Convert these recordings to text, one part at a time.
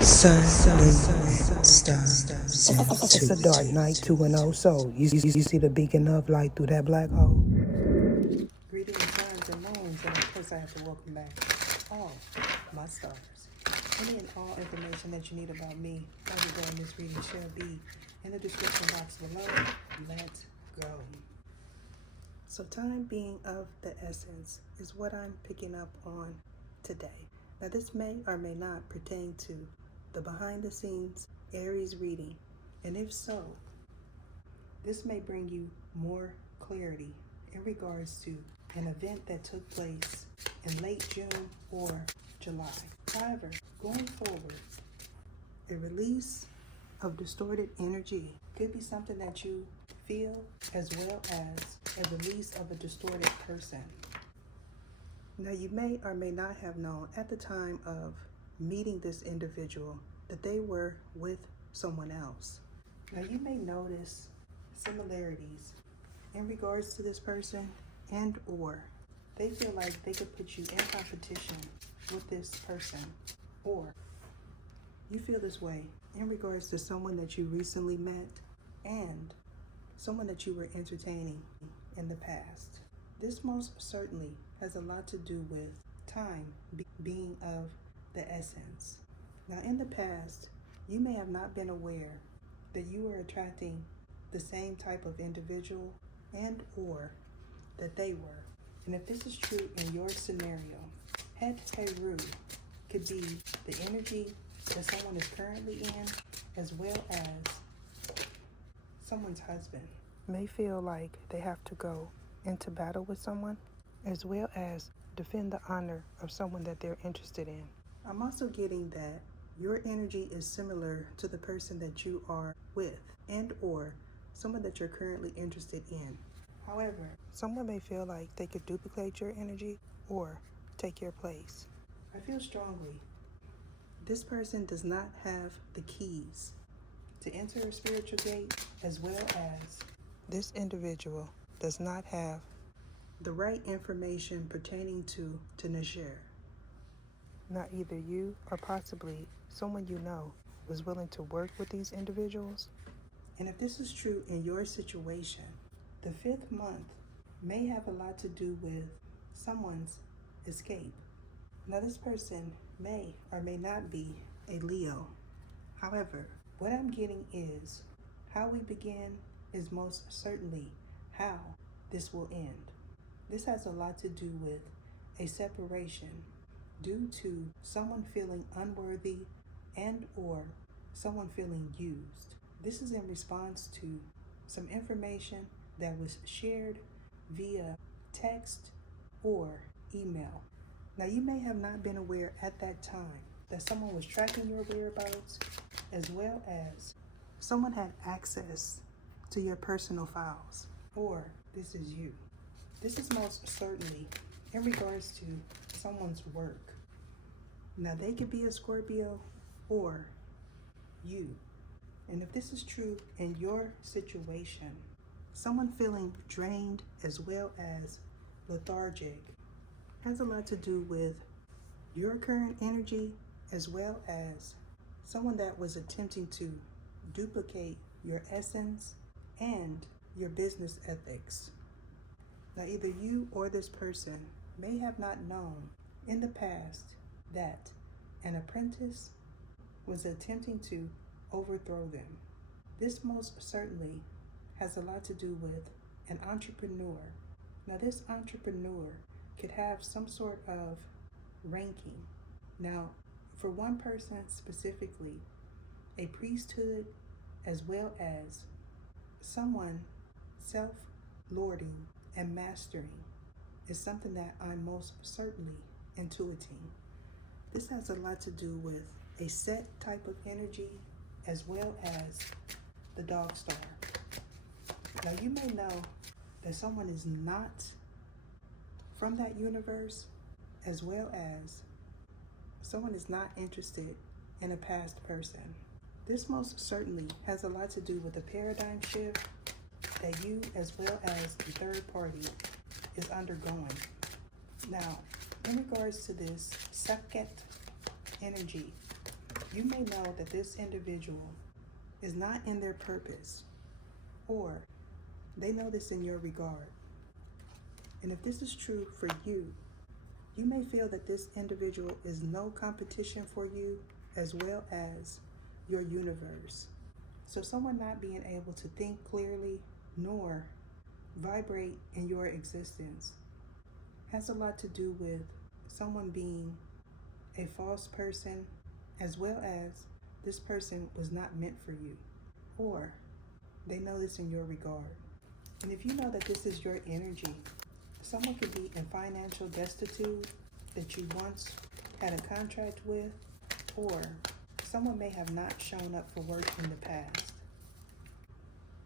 Sun, moon, stars. It's a dark night, 2-0. So, you see the beacon of light through that black hole? Greetings, suns and moons, and of course I have to welcome back all my stars. Any and all information that you need about me, how you're doing this reading shall be in the description box below. Let's go. So time being of the essence is what I'm picking up on today. Now this may or may not pertain to the behind the scenes Aries reading, and if so, this may bring you more clarity in regards to an event that took place in late June or July. However, going forward, a release of distorted energy could be something that you feel, as well as a release of a distorted person. Now, you may or may not have known at the time of meeting this individual that they were with someone else. Now, you may notice similarities in regards to this person, and or they feel like they could put you in competition with this person, or you feel this way in regards to someone that you recently met and someone that you were entertaining in the past. This most certainly has a lot to do with time being of the essence. Now, in the past, you may have not been aware that you were attracting the same type of individual and or that they were. And if this is true in your scenario, Het Heru could be the energy that someone is currently in, as well as someone's husband may feel like they have to go into battle with someone, as well as defend the honor of someone that they're interested in. I'm also getting that your energy is similar to the person that you are with, and or someone that you're currently interested in. However, someone may feel like they could duplicate your energy or take your place. I feel strongly this person does not have the keys to enter a spiritual gate, as well as this individual does not have the right information pertaining to Najir. Not either you or possibly someone you know was willing to work with these individuals. And if this is true in your situation, the 5th month may have a lot to do with someone's escape. Now, this person may or may not be a Leo. However, what I'm getting is how we begin is most certainly how this will end. This has a lot to do with a separation due to someone feeling unworthy and or someone feeling used. This is in response to some information that was shared via text or email. Now, you may have not been aware at that time that someone was tracking your whereabouts, as well as someone had access to your personal files, or this is you. This is most certainly in regards to someone's work. Now, they could be a Scorpio or you. And if this is true in your situation, someone feeling drained as well as lethargic has a lot to do with your current energy, as well as someone that was attempting to duplicate your essence and your business ethics. Now, either you or this person may have not known in the past that an apprentice was attempting to overthrow them. This most certainly has a lot to do with an entrepreneur. Now, this entrepreneur could have some sort of ranking. Now, for one person specifically, a priesthood, as well as someone self-lording and mastering, is something that I'm most certainly intuiting. This has a lot to do with a set type of energy, as well as the dog star. Now, you may know that someone is not from that universe, as well as someone is not interested in a past person. This most certainly has a lot to do with a paradigm shift that you, as well as the third party, is undergoing. Now, in regards to this second energy, You may know that this individual is not in their purpose, or they know this in your regard. And if this is true for you, you may feel that this individual is no competition for you as well as your universe. So someone not being able to think clearly nor vibrate in your existence has a lot to do with someone being a false person, as well as this person was not meant for you, or they know this in your regard. And if you know that this is your energy, someone could be in financial destitute that you once had a contract with, or someone may have not shown up for work in the past.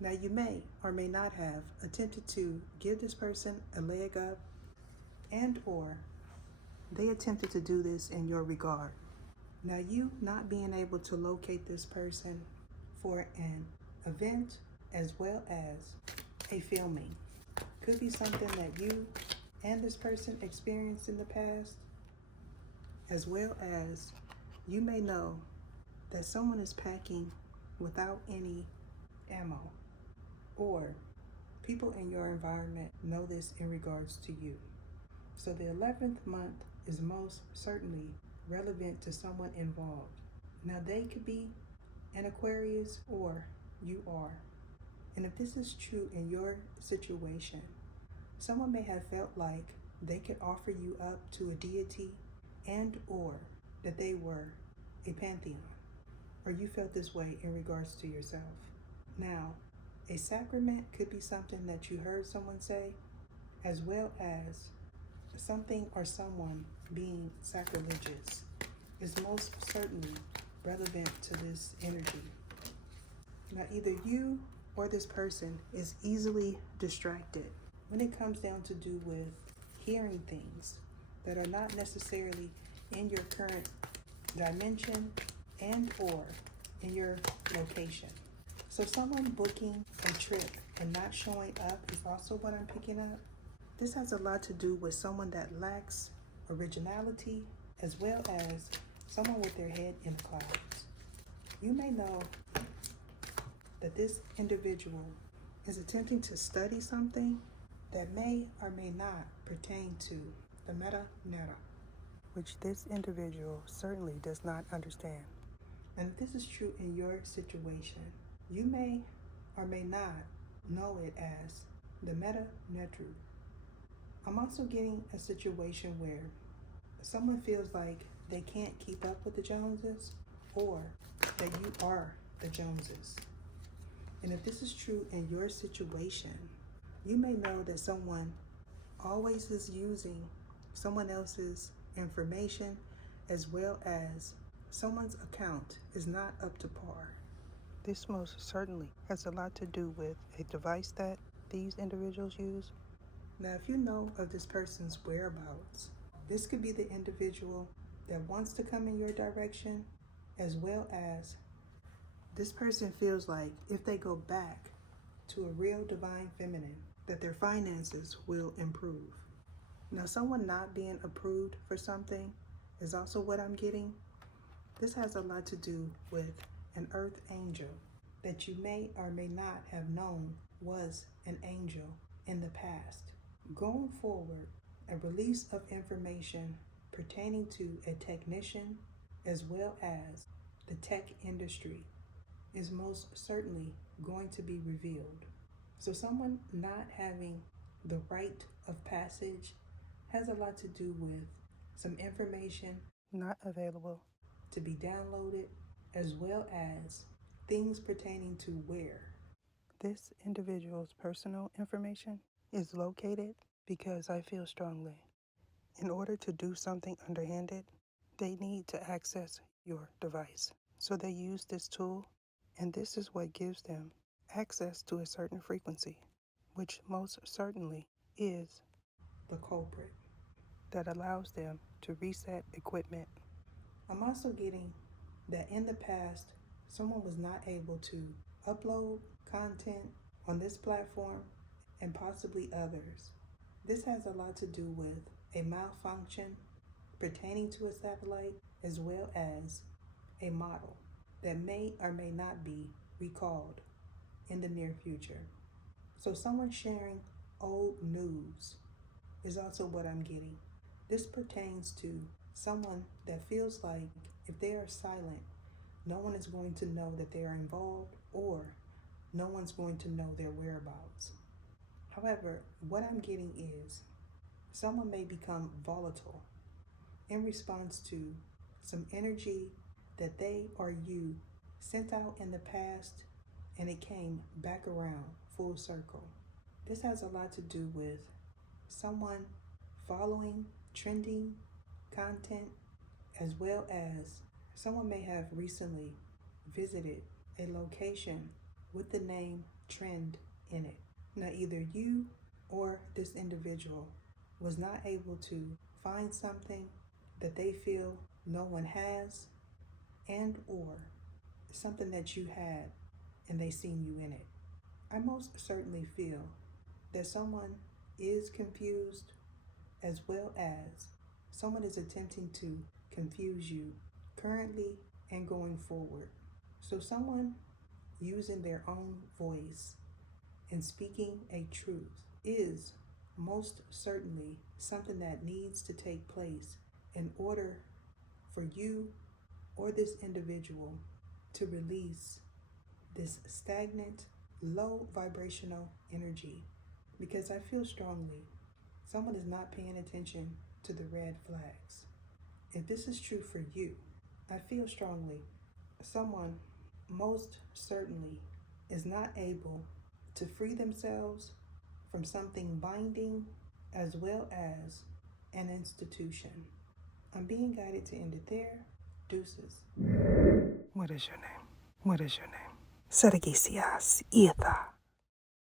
Now, you may or may not have attempted to give this person a leg up, and or they attempted to do this in your regard. Now, you not being able to locate this person for an event as well as a filming could be something that you and this person experienced in the past, as well as you may know that someone is packing without any ammo, or people in your environment know this in regards to you. So the 11th month is most certainly relevant to someone involved. Now, they could be an Aquarius or you are. And if this is true in your situation, someone may have felt like they could offer you up to a deity, and or that they were a pantheon, or you felt this way in regards to yourself. Now, a sacrament could be something that you heard someone say, as well as something or someone being sacrilegious is most certainly relevant to this energy. Now, either you or this person is easily distracted when it comes down to do with hearing things that are not necessarily in your current dimension and or in your location. So someone booking a trip and not showing up is also what I'm picking up. This has a lot to do with someone that lacks originality, as well as someone with their head in the clouds. You may know that this individual is attempting to study something that may or may not pertain to the meta neta, which this individual certainly does not understand. And if this is true in your situation, you may or may not know it as the meta netru. I'm also getting a situation where someone feels like they can't keep up with the Joneses, or that you are the Joneses. And if this is true in your situation, you may know that someone always is using someone else's information, as well as someone's account is not up to par. This most certainly has a lot to do with a device that these individuals use. Now, if you know of this person's whereabouts, this could be the individual that wants to come in your direction, as well as this person feels like if they go back to a real divine feminine, that their finances will improve. Now, someone not being approved for something is also what I'm getting. This has a lot to do with an earth angel that you may or may not have known was an angel in the past. Going forward, a release of information pertaining to a technician as well as the tech industry is most certainly going to be revealed. So someone not having the rite of passage has a lot to do with some information not available to be downloaded, as well as things pertaining to where this individual's personal information is located, because I feel strongly in order to do something underhanded, they need to access your device. So they use this tool, and this is what gives them access to a certain frequency, which most certainly is the culprit that allows them to reset equipment. I'm also getting that in the past, someone was not able to upload content on this platform and possibly others. This has a lot to do with a malfunction pertaining to a satellite, as well as a model that may or may not be recalled in the near future. So someone sharing old news is also what I'm getting. This pertains to someone that feels like if they are silent, no one is going to know that they are involved, or no one's going to know their whereabouts. However, what I'm getting is someone may become volatile in response to some energy that they or you sent out in the past, and it came back around full circle. This has a lot to do with someone following trending content, as well as someone may have recently visited a location with the name trend in it. Now, either you or this individual was not able to find something that they feel no one has, and or something that you had and they seen you in it. I most certainly feel that someone is confused, as well as someone is attempting to confuse you currently and going forward. So someone using their own voice and speaking a truth is most certainly something that needs to take place in order for you or this individual to release this stagnant, low vibrational energy. Because I feel strongly someone is not paying attention to the red flags. If this is true for you, I feel strongly someone most certainly is not able to free themselves from something binding, as well as an institution. I'm being guided to end it there. Deuces. What is your name? What is your name? Saragisias Ietha.